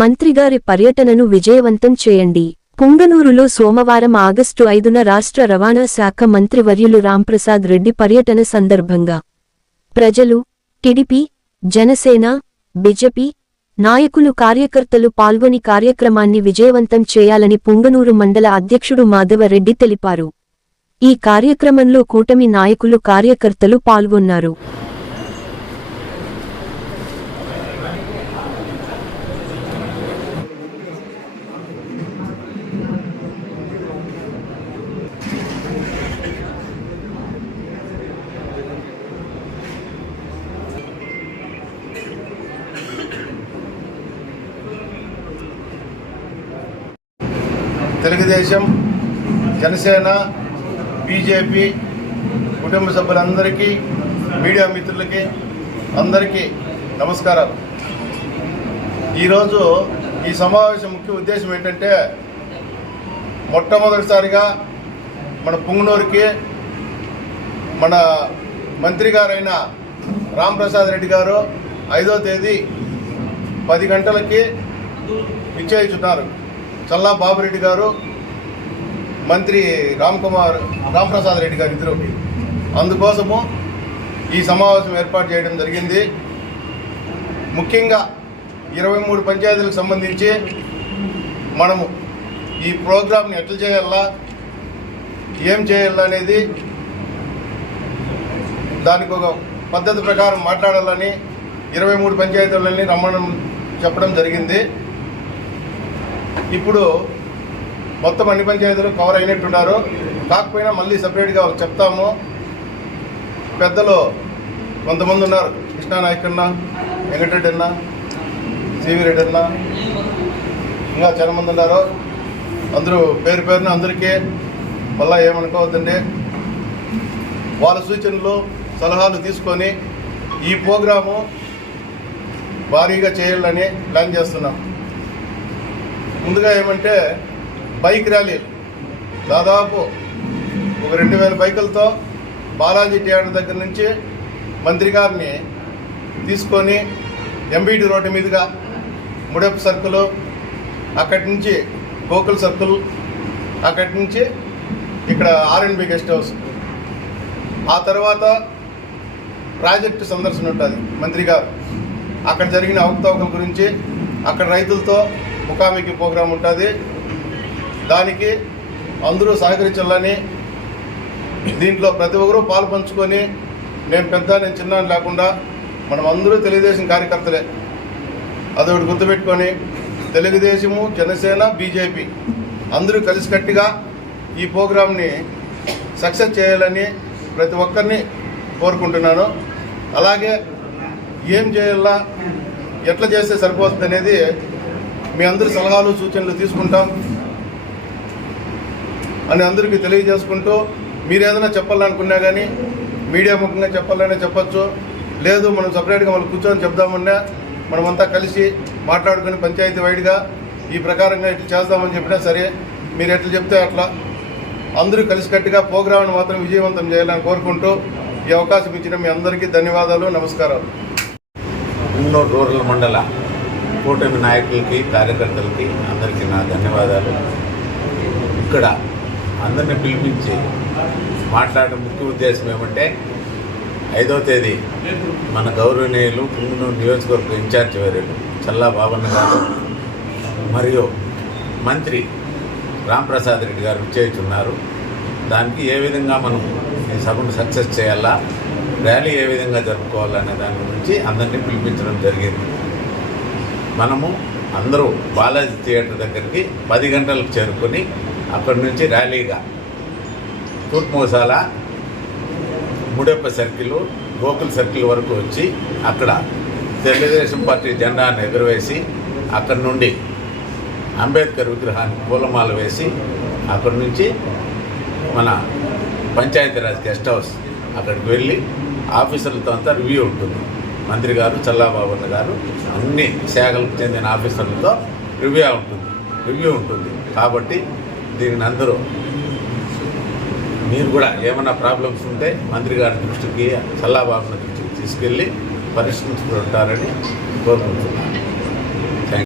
మంత్రిగారి పర్యటనను విజయవంతం చేయండి. పుంగనూరులో సోమవారం ఆగస్టు ఐదున రాష్ట్ర రవాణా శాఖ మంత్రివర్యులు రాంప్రసాద్ రెడ్డి పర్యటన సందర్భంగా ప్రజలు టిడిపి జనసేన బిజెపి నాయకులు కార్యకర్తలు పాల్గొని కార్యక్రమాన్ని విజయవంతం చేయాలని పుంగనూరు మండల అధ్యక్షుడు మాధవరెడ్డి తెలిపారు. ఈ కార్యక్రమంలో కూటమి నాయకులు కార్యకర్తలు పాల్గొన్నారు. తెలుగుదేశం జనసేన బీజేపీ కుటుంబ సభ్యులందరికీ మీడియా మిత్రులకి అందరికీ నమస్కారాలు. ఈరోజు ఈ సమావేశం ముఖ్య ఉద్దేశం ఏంటంటే మొట్టమొదటిసారిగా మన పుంగనూరుకి మన మంత్రి గారైన రాంప్రసాద్ రెడ్డి గారు ఐదో తేదీ పది గంటలకి నిశ్చయించున్నారు. చల్లా బాబురెడ్డి గారు మంత్రి రామ్ కుమార్ రామప్రసాద్ రెడ్డి గారు ఇద్దరు అందుకోసము ఈ సమావేశం ఏర్పాటు చేయడం జరిగింది. ముఖ్యంగా ఇరవై మూడు పంచాయతీలకు సంబంధించి మనము ఈ ప్రోగ్రామ్ని ఎట్లా చేయాలా ఏం చేయాలా అనేది దానికి ఒక పద్ధతి ప్రకారం మాట్లాడాలని ఇరవై మూడు పంచాయతీలని రమ్మడం చెప్పడం జరిగింది. ఇప్పుడు మొత్తం అన్ని పంచాయతీలు కవర్ అయినట్టున్నారు. కాకపోయినా మళ్ళీ సపరేట్గా వాళ్ళకి చెప్తాము. పెద్దలు కొంతమంది ఉన్నారు. కృష్ణా నాయక్ అన్న వెంకటరెడ్డి అన్న సివి రెడ్డి అన్న ఇంకా చాలా మంది ఉన్నారు. అందరూ పేరు పేరున అందరికీ మళ్ళీ ఏమనుకోవద్దండి. వాళ్ళ సూచనలు సలహాలు తీసుకొని ఈ ప్రోగ్రాము భారీగా చేయాలని ప్లాన్ చేస్తున్నాం. ముందుగా ఏమంటే బైక్ ర్యాలీలు దాదాపు ఒక రెండు వేల బైకులతో బాలాజీ థియేటర్ దగ్గర నుంచి మంత్రి గారిని తీసుకొని ఎంబీటీ రోడ్డు మీదుగా ముడప్ సర్కిల్ అక్కడి నుంచి గోకుల్ సర్కిల్ అక్కడి నుంచి ఇక్కడ ఆర్ఎన్బి గెస్ట్ హౌస్. ఆ తర్వాత ప్రాజెక్టు సందర్శన ఉంటుంది మంత్రి గారు. అక్కడ జరిగిన అవకతవకల గురించి అక్కడ రైతులతో ముఖాముఖి ప్రోగ్రాం ఉంటుంది. దానికి అందరూ సహకరించాలని దీంట్లో ప్రతి ఒక్కరూ పాలు పంచుకొని నేను పెద్ద నేను చిన్న లేకుండా మనం అందరూ తెలుగుదేశం కార్యకర్తలే. అదొకటి గుర్తుపెట్టుకొని తెలుగుదేశము జనసేన బీజేపీ అందరూ కలిసికట్టుగా ఈ ప్రోగ్రాంని సక్సెస్ చేయాలని ప్రతి ఒక్కరిని కోరుకుంటున్నాను. అలాగే ఏం చేయాలా ఎట్లా చేస్తే సరిపోతుంది అనేది మీ అందరి సలహాలు సూచనలు తీసుకుంటాం. అని అందరికీ తెలియజేసుకుంటూ మీరు ఏదైనా చెప్పాలనుకున్నా కానీ మీడియా ముఖంగా చెప్పాలనే చెప్పచ్చు. లేదు మనం సపరేట్గా వాళ్ళు కూర్చొని చెప్దామన్నా మనమంతా కలిసి మాట్లాడుకుని పంచాయతీ వైడ్గా ఈ ప్రకారంగా ఇట్లా చేద్దామని చెప్పినా సరే మీరు ఎట్లా చెప్తే అట్లా. అందరూ కలిసికట్టుగా ప్రోగ్రాంను మాత్రం విజయవంతం చేయాలని కోరుకుంటూ ఈ అవకాశం ఇచ్చిన మీ అందరికీ ధన్యవాదాలు నమస్కారాలు. పుంగనూరు రూరల్ మండల కూటమి నాయకులకి కార్యకర్తలకి అందరికీ నా ధన్యవాదాలు. ఇక్కడ అందరిని పిలిపించి మాట్లాడడం ముఖ్య ఉద్దేశం ఏమంటే ఐదో తేదీ మన గౌరవనీయులు పుంగనూరు నియోజకవర్గ ఇన్ఛార్జ్ వర్యులు చల్లా బాబన్న గారు మరియు మంత్రి రాంప్రసాద్ రెడ్డి గారు విచ్చేస్తున్నారు దానికి ఏ విధంగా మనం ఈ సభను సక్సెస్ చేయాలా ర్యాలీ ఏ విధంగా జరుపుకోవాలనే దాని గురించి అందరినీ పిలిపించడం జరిగింది. మనము అందరూ బాలాజీ థియేటర్ దగ్గరికి పది గంటలకు చేరుకొని అక్కడి నుంచి ర్యాలీగా తూర్పుమోసాల ముడెప్ప సర్కిల్ గోకుల్ సర్కిల్ వరకు వచ్చి అక్కడ తెలుగుదేశం పార్టీ జెండాను ఎగురవేసి అక్కడి నుండి అంబేద్కర్ విగ్రహానికి పూలమాల వేసి అక్కడి నుంచి మన పంచాయతీరాజ్ గెస్ట్ హౌస్ అక్కడికి వెళ్ళి ఆఫీసర్లతో అంతా రివ్యూ ఉంటుంది. మంత్రి గారు చల్లాబాబన్న గారు అన్ని శాఖలకు చెందిన ఆఫీసర్లతో రివ్యూ ఉంటుంది. రివ్యూ ఉంటుంది. కాబట్టి దీనిని అందరూ మీరు కూడా ఏమైనా ప్రాబ్లమ్స్ ఉంటే మంత్రి గారి దృష్టికి చల్లాబాబున దృష్టికి తీసుకెళ్ళి పరిష్కరించుకుంటారని కోరుకుంటున్నాను.